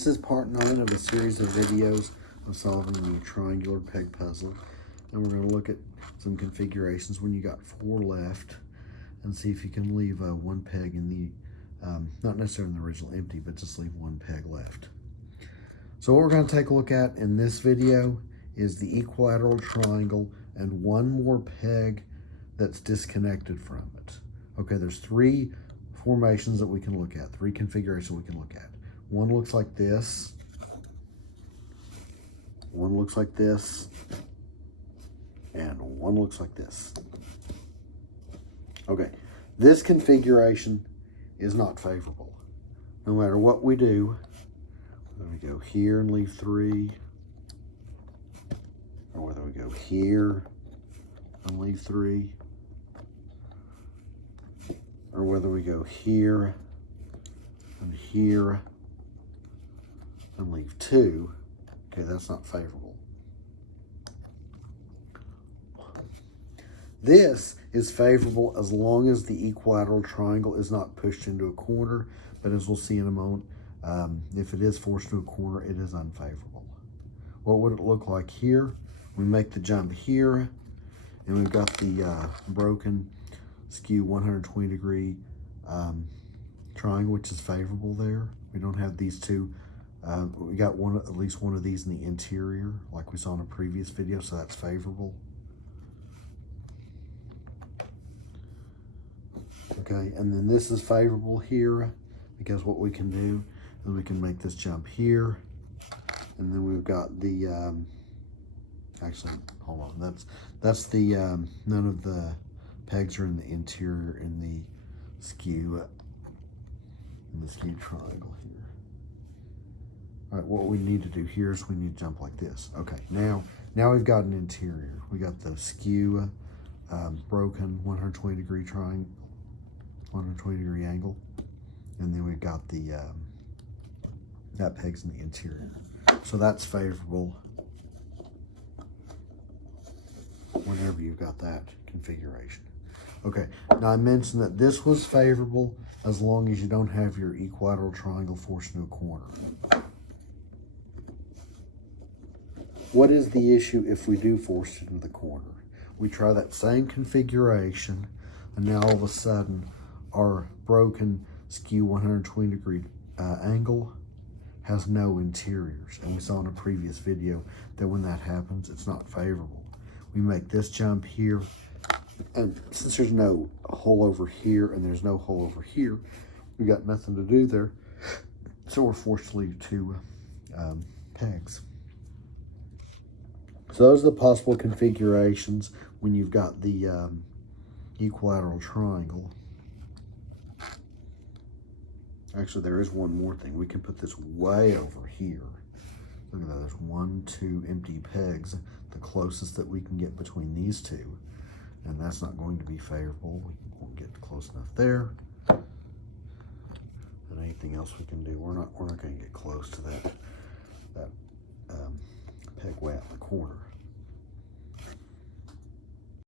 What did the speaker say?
This is part 9 of a series of videos of solving the triangular peg puzzle. And we're going to look at some configurations when you got 4 left and see if you can leave one peg in the, not necessarily in the original empty, but just leave one peg left. So what we're going to take a look at in this video is the equilateral triangle and one more peg that's disconnected from it. Okay, there's 3 formations that we can look at, 3 configurations we can look at. One looks like this, one looks like this, and one looks like this. Okay, this configuration is not favorable. No matter what we do, whether we go here and leave 3, or whether we go here and leave 3, or whether we go here and here and leave 2, okay, that's not favorable. This is favorable as long as the equilateral triangle is not pushed into a corner, but as we'll see in a moment, if it is forced to a corner, it is unfavorable. What would it look like here? We make the jump here, and we've got the broken skew 120 degree triangle, which is favorable there. We don't have these two. We got at least one of these in the interior, like we saw in a previous video, so that's favorable. Okay, and then this is favorable here, because what we can do is we can make this jump here, and then we've got the, actually, hold on, that's the, none of the pegs are in the interior in the skew triangle here. All right, what we need to do here is we need to jump like this. Okay, now we've got an interior. We got the skew, broken 120 degree triangle, 120 degree angle, and then we've got the, that peg's in the interior. So that's favorable whenever you've got that configuration. Okay, now I mentioned that this was favorable as long as you don't have your equilateral triangle forced into a corner. What is the issue if we do force it into the corner? We try that same configuration, and now all of a sudden our broken skew 120 degree angle has no interiors. And we saw in a previous video that when that happens, it's not favorable. We make this jump here, and since there's no hole over here and there's no hole over here, we got nothing to do there. So we're forced to leave 2 pegs. So those are the possible configurations when you've got the equilateral triangle. Actually, there is one more thing. We can put this way over here. Look at that, there's 1, 2 empty pegs, the closest that we can get between these 2. And that's not going to be favorable. We won't get close enough there. And anything else we can do, we're not going to get close to that peg way out in the corner.